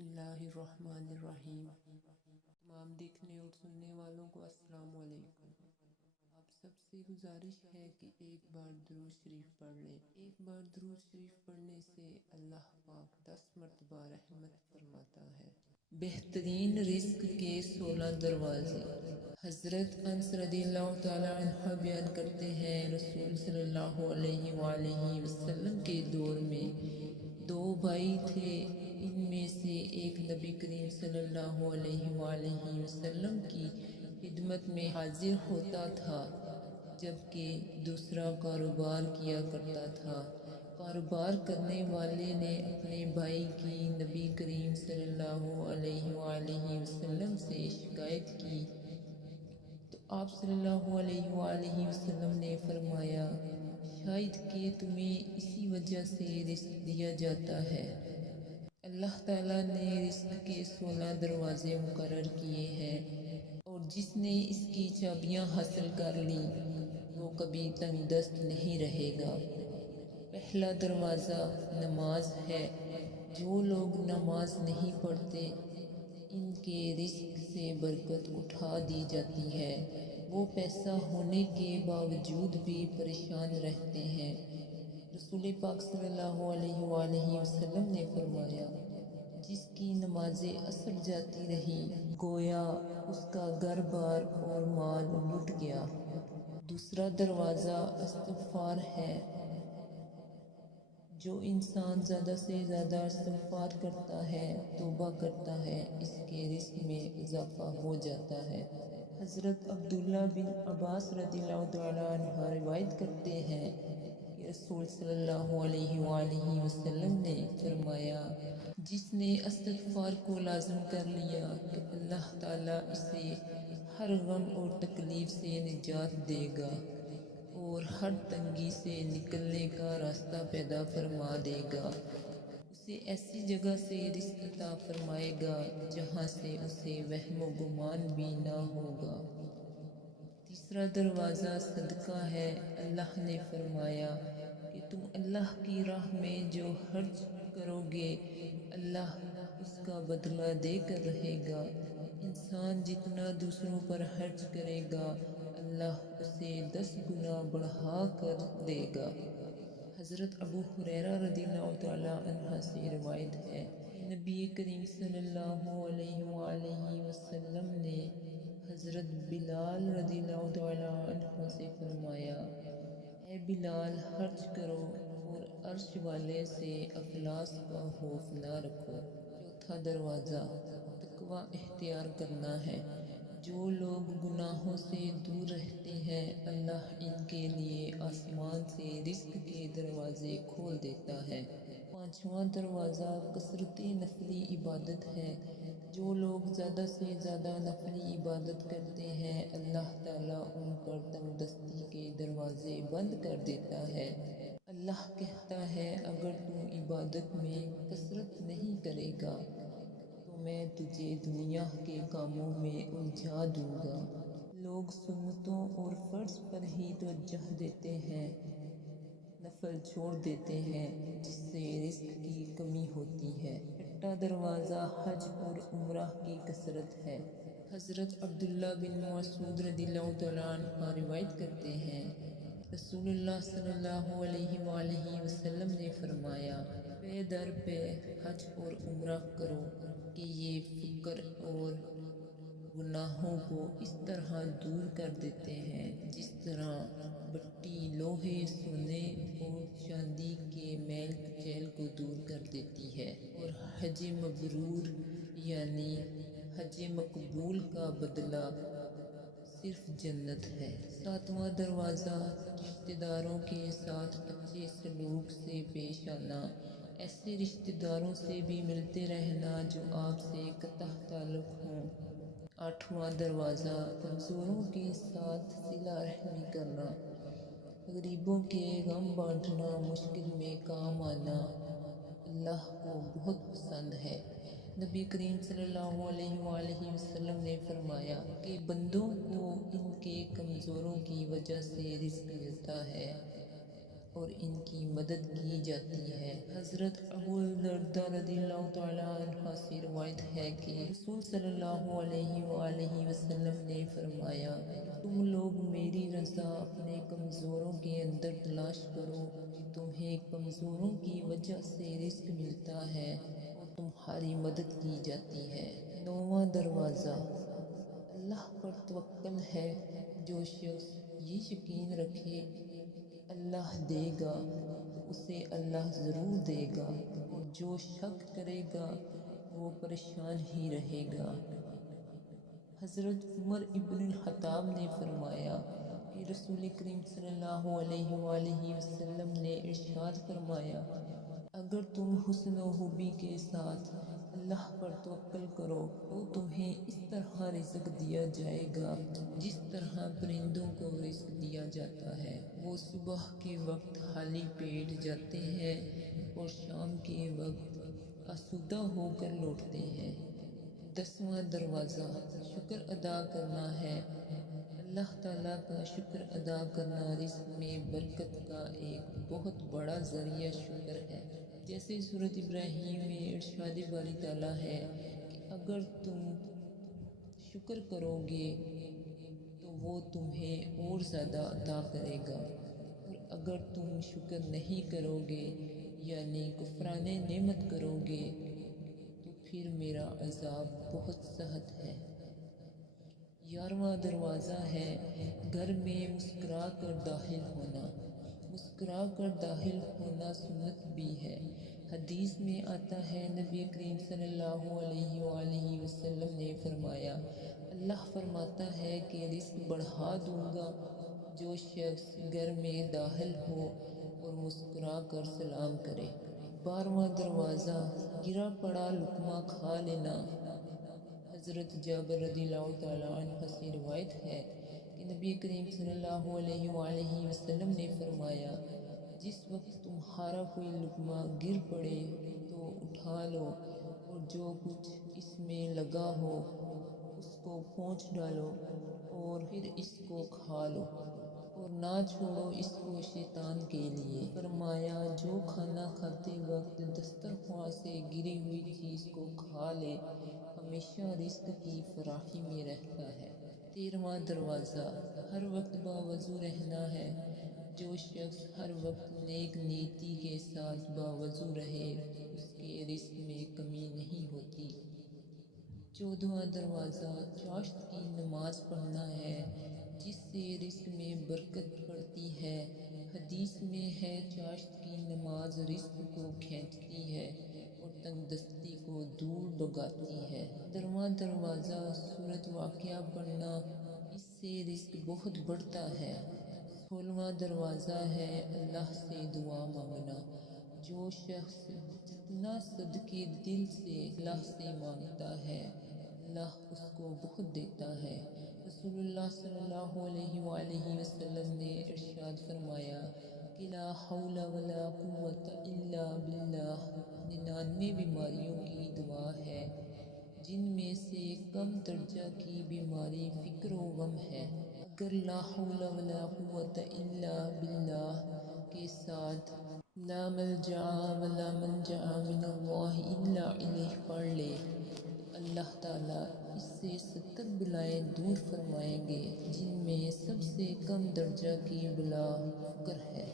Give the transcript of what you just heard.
بسم اللہ الرحمن الرحیم۔ تمام دیکھنے اور سننے والوں کو السلام علیکم۔ آپ سب سے گزارش ہے کہ ایک بار درود شریف پڑھ لیں۔ ایک بار درود شریف پڑھنے سے اللہ پاک 10 مرتبہ رحمت فرماتا ہے۔ بہترین رزق کے 16 دروازے۔ حضرت انس رضی اللہ تعالیٰ عنہ بیان کرتے ہیں، رسول صلی اللہ علیہ وآلہ وسلم کے دور میں 2 بھائی تھے۔ ان میں سے ایک نبی کریم صلی اللہ علیہ وآلہ وسلم کی خدمت میں حاضر ہوتا تھا، جبکہ دوسرا کاروبار کیا کرتا تھا۔ کاروبار کرنے والے نے اپنے بھائی کی نبی کریم صلی اللہ علیہ وآلہ وسلم سے شکایت کی تو آپ صلی اللہ علیہ وآلہ وسلم نے فرمایا، شاید کہ تمہیں اسی وجہ سے رزق دیا جاتا ہے۔ اللہ تعالیٰ نے رزق کے 16 دروازے مقرر کیے ہیں، اور جس نے اس کی چابیاں حاصل کر لی وہ کبھی تنگ دست نہیں رہے گا۔ پہلا دروازہ نماز ہے۔ جو لوگ نماز نہیں پڑھتے ان کے رزق سے برکت اٹھا دی جاتی ہے۔ وہ پیسہ ہونے کے باوجود بھی پریشان رہتے ہیں۔ رسول پاک صلی اللہ علیہ وآلہ وسلم نے فرمایا، جس کی نماز عصر جاتی رہی گویا اس کا گھر بار اور مال لٹ گیا۔ دوسرا دروازہ استغفار ہے۔ جو انسان زیادہ سے زیادہ استغفار کرتا ہے، توبہ کرتا ہے، اس کے رزق میں اضافہ ہو جاتا ہے۔ حضرت عبداللہ بن عباس رضی اللہ تعالیٰ عنہ روایت کرتے ہیں کہ رسول صلی اللہ علیہ وآلہ وسلم نے فرمایا، جس نے استغفار کو لازم کر لیا تو اللہ تعالیٰ اسے ہر غم اور تکلیف سے نجات دے گا اور ہر تنگی سے نکلنے کا راستہ پیدا فرما دے گا۔ اسے ایسی جگہ سے رزق عطا فرمائے گا جہاں سے اسے وہم و گمان بھی نہ ہوگا۔ تیسرا دروازہ صدقہ ہے۔ اللہ نے فرمایا کہ تم اللہ کی راہ میں جو خرچ کرو گے اللہ اس کا بدلہ دے کر رہے گا۔ انسان جتنا دوسروں پر خرچ کرے گا اللہ اسے 10 گنا بڑھا کر دے گا۔ حضرت ابو ہریرہ رضی اللہ تعالیٰ عنہ سے روایت ہے کہ نبی کریم صلی اللہ علیہ وآلہ وسلم نے حضرت بلال رضی اللہ تعالیٰ عنہ سے فرمایا، اے بلال، خرچ کرو اور عرش والے سے افلاس کا خوف نہ رکھو۔ چوتھا دروازہ تقوی اختیار کرنا ہے۔ جو لوگ گناہوں سے دور رہتے ہیں اللہ ان کے لیے آسمان سے رزق کے دروازے کھول دیتا ہے۔ پانچواں دروازہ کثرت نفلی عبادت ہے۔ جو لوگ زیادہ سے زیادہ نفلی عبادت کرتے ہیں اللہ تعالیٰ ان پر تنگ دستی کے دروازے بند کر دیتا ہے۔ اللہ کہتا ہے، اگر تو عبادت میں کثرت نہیں کرے گا تو میں تجھے دنیا کے کاموں میں الجھا دوں گا۔ لوگ سنتوں اور فرض پر ہی توجہ دیتے ہیں، نفل چھوڑ دیتے ہیں، جس سے رزق کی کمی ہوتی ہے۔ چھٹا دروازہ حج اور عمرہ کی کثرت ہے۔ حضرت عبداللہ بن مسعود رضی اللہ تعالیٰ عنہ روایت کرتے ہیں، رسول اللہ صلی اللہ علیہ وآلہ وسلم نے فرمایا، پے در پے حج اور عمرہ کرو کہ یہ فقر اور گناہوں کو اس طرح دور کر دیتے ہیں جس طرح بٹی لوہے، سونے اور چاندی کے میل کچیل کو دور کر دیتی ہے۔ اور حج مبرور یعنی حج مقبول کا بدلہ صرف جنت ہے۔ ساتواں دروازہ رشتہ داروں کے ساتھ اچھے سلوک سے پیش آنا۔ ایسے رشتہ داروں سے بھی ملتے رہنا جو آپ سے قطع تعلق ہوں۔ آٹھواں دروازہ کمزوروں کے ساتھ صلہ رحمی کرنا۔ غریبوں کے غم بانٹنا، مشکل میں کام آنا اللہ کو بہت پسند ہے۔ نبی کریم صلی اللہ علیہ وآلہ وسلم نے فرمایا کہ بندوں کو ان کے کمزوروں کی وجہ سے رزق ملتا ہے۔ اور ان کی مدد کی جاتی ہے۔ حضرت ابو الدرداء رضی اللہ تعالیٰ عنہ سے روایت ہے کہ رسول صلی اللہ علیہ وآلہ وسلم نے فرمایا، تم لوگ میری رضا اپنے کمزوروں کے اندر تلاش کرو کہ تمہیں کمزوروں کی وجہ سے رزق ملتا ہے اور تمہاری مدد کی جاتی ہے۔ 9واں دروازہ، اللہ پر توکل ہے۔ جو شخص یہ یقین رکھے اللہ دے گا تو اسے اللہ ضرور دے گا، اور جو شک کرے گا وہ پریشان ہی رہے گا۔ حضرت عمر ابن الخطاب نے فرمایا کہ رسول کریم صلی اللہ علیہ وآلہ وسلم نے ارشاد فرمایا، اگر تم حسن و خوبی کے ساتھ اللہ پر توکل کرو تو تمہیں اس طرح رزق دیا جائے گا جس طرح پرندوں کو رزق دیا جاتا ہے۔ وہ صبح کے وقت خالی پیٹ جاتے ہیں اور شام کے وقت آسودہ ہو کر لوٹتے ہیں۔ 10واں دروازہ، شکر ادا کرنا ہے۔ اللہ تعالیٰ کا شکر ادا کرنا رزق میں برکت کا ایک بہت بڑا ذریعہ شکر ہے۔ جیسے سورۃ ابراہیم میں ارشاد باری تعالیٰ ہے کہ اگر تم شکر کرو گے تو وہ تمہیں اور زیادہ عطا کرے گا، اور اگر تم شکر نہیں کرو گے یعنی کفران نعمت کرو گے تو پھر میرا عذاب بہت سخت ہے۔ 11واں دروازہ ہے گھر میں مسکرا کر داخل ہونا۔ مسکرا کر داخل ہونا سنت بھی ہے۔ حدیث میں آتا ہے، نبی کریم صلی اللہ علیہ وآلہ وسلم نے فرمایا، اللہ فرماتا ہے کہ رزق بڑھا دوں گا جو شخص گھر میں داخل ہو اور مسکرا کر سلام کرے۔ 12واں دروازہ، گرا پڑا لقمہ کھا لینا۔ حضرت جابر رضی اللہ تعالیٰ عنہ سے روایت ہے کہ نبی کریم صلی اللہ علیہ وآلہ وسلم نے فرمایا، جس وقت تمہارا کوئی لقمہ گر پڑے تو اٹھا لو اور جو کچھ اس میں لگا ہو اس کو پونچھ ڈالو اور پھر اس کو کھا لو، اور نہ چھوڑو اس کو شیطان کے لیے۔ فرمایا، جو کھانا کھاتے وقت دسترخوان سے گری ہوئی چیز کو کھا لے ہمیشہ رزق کی فراخی میں رہتا ہے۔ 13واں دروازہ، ہر وقت باوضو رہنا ہے۔ جو شخص ہر وقت نیک نیتی کے ساتھ باوضو رہے اس کے رزق میں کمی نہیں ہوتی۔ 14واں دروازہ، چاشت کی نماز پڑھنا ہے جس سے رزق میں برکت بڑھتی ہے۔ حدیث میں ہے، چاشت کی نماز رزق کو کھینچتی ہے اور تنگ دستی کو دور بھگاتی ہے۔ 15واں دروازہ، سورۃ واقعہ پڑھنا، اس سے رزق بہت بڑھتا ہے۔ 16واں دروازہ ہے اللہ سے دعا مانگنا۔ جو شخص جتنا صدقے دل سے اللہ سے مانگتا ہے اللہ اس کو بہت دیتا ہے۔ رسول اللہ صلی اللہ علیہ وآلہ وسلم نے ارشاد فرمایا کہ لا حول ولا قوت الا باللہ 99 بیماریوں کی دوا ہے جن میں سے کم درجہ کی بیماری فکر و غم ہے۔ اگر لا حول ولا قوت الا باللہ کے ساتھ لا ملجا ولا منجا من اللہ الا الیہ پڑھ لے تو اللہ تعالیٰ اس سے 70 بلائیں دور فرمائیں گے جن میں سب سے کم درجہ کی بلا فقر ہے۔